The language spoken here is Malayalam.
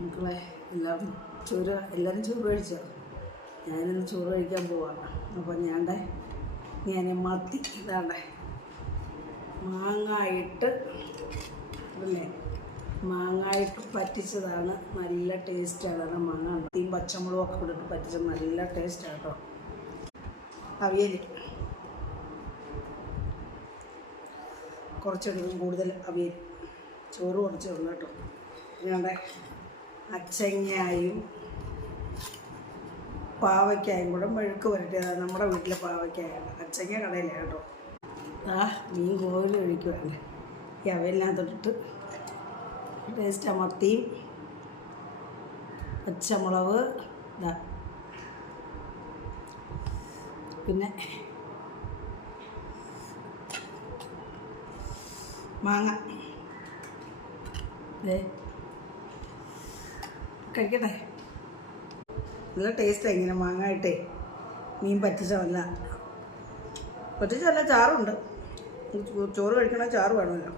മക്കളെ എല്ലാവരും ചോറ് കഴിച്ചോ? ഞാനിന്ന് ചോറ് കഴിക്കാൻ പോവാണ്. അപ്പം ഞാൻ മത്തി ഇതാണ്ടേ മാങ്ങായിട്ട് പറ്റിച്ചതാണ്. നല്ല ടേസ്റ്റാണ്. അത് മാങ്ങ മത്തിയും പച്ചമുളകും ഒക്കെ ഇട്ടിട്ട് പറ്റിച്ചത് നല്ല ടേസ്റ്റാണ് കേട്ടോ. അവിയൽ കുറച്ചെടുക്കും, കൂടുതൽ അവിയൽ. ചോറ് കുറച്ചേ ഉള്ളൂ കേട്ടോ. ഞങ്ങളുടെ അച്ചങ്ങായും പാവയ്ക്കായും കൂടെ മെഴുക്ക് പുരട്ടിയതാണ്. നമ്മുടെ വീട്ടിലെ പാവയ്ക്കായാണ്. അച്ചങ്ങ കടയിലാണ് കേട്ടോ. മീൻ കോല് ഒഴിക്കുവാണ് ഈ അവലിനകത്തോട്ടിട്ട്. ടേസ്റ്റാണ്. മത്തിയും പച്ചമുളക് പിന്നെ മാങ്ങ കഴിക്കട്ടെ. നല്ല ടേസ്റ്റാണ് ഇങ്ങനെ മാങ്ങ ഇട്ടേ മീൻ പറ്റിച്ചതല്ല. ചാറുണ്ട്. ചോറ് കഴിക്കണ ചാറ് വേണമല്ലോ.